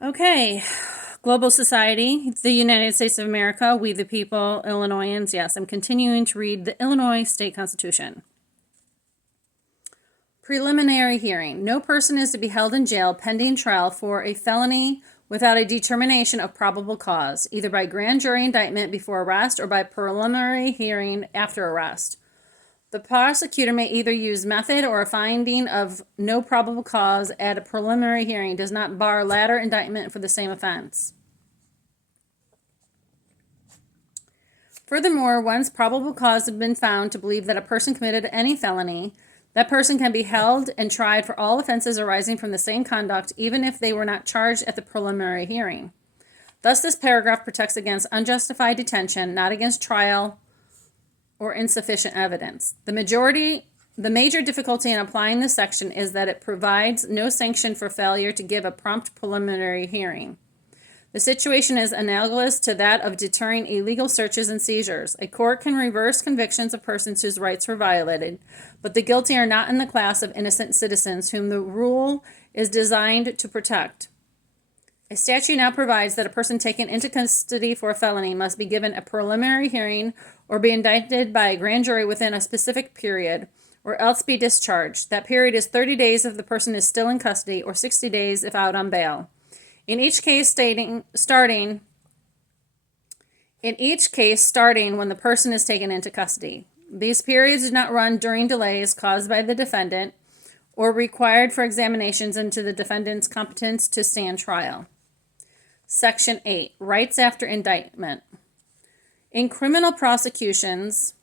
Okay, global society, the United States of America, we the people, Illinoisans. Yes, I'm continuing to read the Illinois State Constitution. Preliminary hearing. No person is to be held in jail pending trial for a felony without a determination of probable cause, either by grand jury indictment before arrest or by preliminary hearing after arrest. The prosecutor may either use method or a finding of no probable cause at a preliminary hearing does not bar later indictment for the same offense. Furthermore, once probable cause has been found to believe that a person committed any felony, that person can be held and tried for all offenses arising from the same conduct, even if they were not charged at the preliminary hearing. Thus, this paragraph protects against unjustified detention, not against trial or insufficient evidence. The major difficulty in applying this section is that it provides no sanction for failure to give a prompt preliminary hearing. The situation is analogous to that of deterring illegal searches and seizures. A court can reverse convictions of persons whose rights were violated, but the guilty are not in the class of innocent citizens whom the rule is designed to protect. A statute now provides that a person taken into custody for a felony must be given a preliminary hearing or be indicted by a grand jury within a specific period, or else be discharged. That period is 30 days if the person is still in custody, or 60 days if out on bail. In each case starting when the person is taken into custody. These periods do not run during delays caused by the defendant or required for examinations into the defendant's competence to stand trial. Section 8, Rights after indictment. In criminal prosecutions,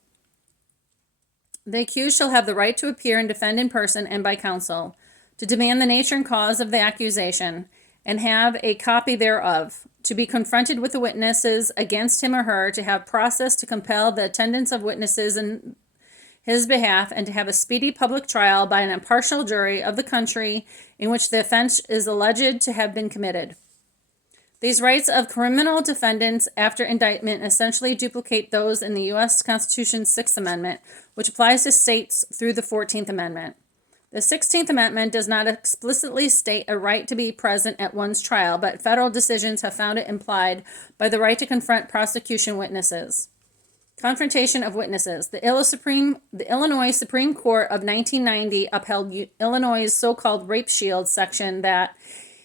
the accused shall have the right to appear and defend in person and by counsel, to demand the nature and cause of the accusation, and have a copy thereof, to be confronted with the witnesses against him or her, to have process to compel the attendance of witnesses in his behalf, and to have a speedy public trial by an impartial jury of the country in which the offense is alleged to have been committed. These rights of criminal defendants after indictment essentially duplicate those in the U.S. Constitution's Sixth Amendment, which applies to states through the 14th Amendment. The 16th Amendment does not explicitly state a right to be present at one's trial, but federal decisions have found it implied by the right to confront prosecution witnesses. Confrontation of witnesses. The Illinois Supreme Court of 1990 upheld Illinois' so-called rape shield section that,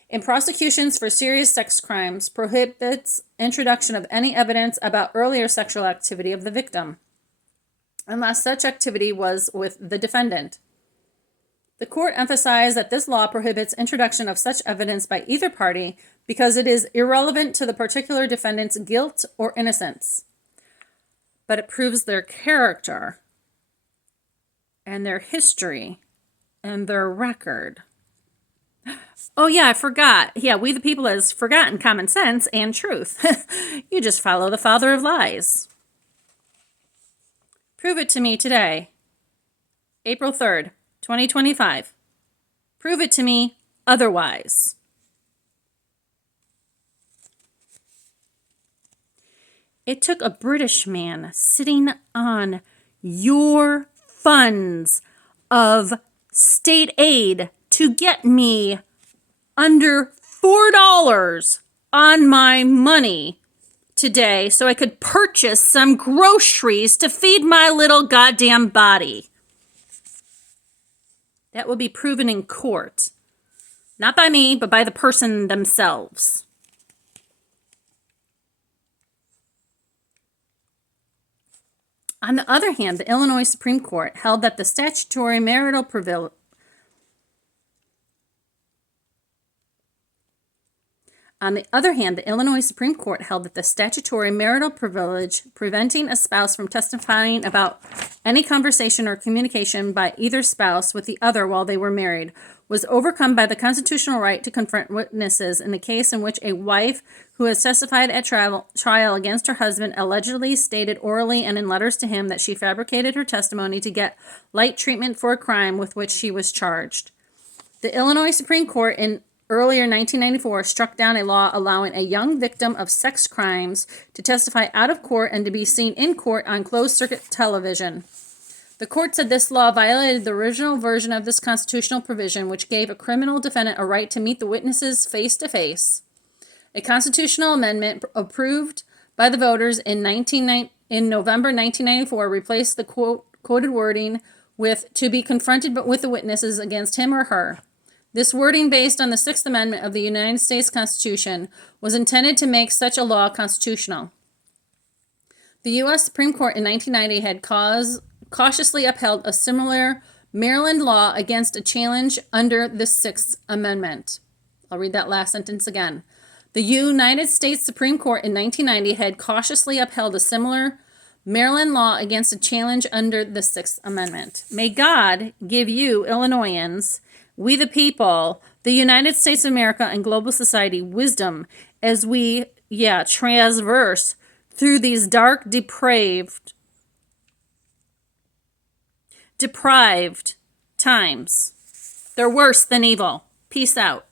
in prosecutions for serious sex crimes, prohibits introduction of any evidence about earlier sexual activity of the victim, unless such activity was with the defendant. The court emphasized that this law prohibits introduction of such evidence by either party because it is irrelevant to the particular defendant's guilt or innocence, but it proves their character and their history and their record. Oh, yeah, I forgot. Yeah, we the people has forgotten common sense and truth. You just follow the father of lies. Prove it to me today. April 3rd, 2025. Prove it to me otherwise. It took a British man sitting on your funds of state aid to get me under $4 on my money today so I could purchase some groceries to feed my little goddamn body. That will be proven in court. Not by me, but by the person themselves. On the other hand, the Illinois Supreme Court held that the statutory marital privilege preventing a spouse from testifying about any conversation or communication by either spouse with the other while they were married was overcome by the constitutional right to confront witnesses in the case in which a wife who has testified at trial against her husband allegedly stated orally and in letters to him that she fabricated her testimony to get light treatment for a crime with which she was charged. The Illinois Supreme Court in earlier 1994 struck down a law allowing a young victim of sex crimes to testify out of court and to be seen in court on closed-circuit television. The court said this law violated the original version of this constitutional provision, which gave a criminal defendant a right to meet the witnesses face-to-face A constitutional amendment approved by the voters in November 1994 replaced the quoted wording with "to be confronted but with the witnesses against him or her." This wording, based on the Sixth Amendment of the United States Constitution, was intended to make such a law constitutional. The U.S. Supreme Court in 1990 had cautiously upheld a similar Maryland law against a challenge under the Sixth Amendment. I'll read that last sentence again. The United States Supreme Court in 1990 had cautiously upheld a similar Maryland law against a challenge under the Sixth Amendment. May God give you, Illinoisans, we the people, the United States of America, and global society wisdom as we, transverse through these dark, deprived times. They're worse than evil. Peace out.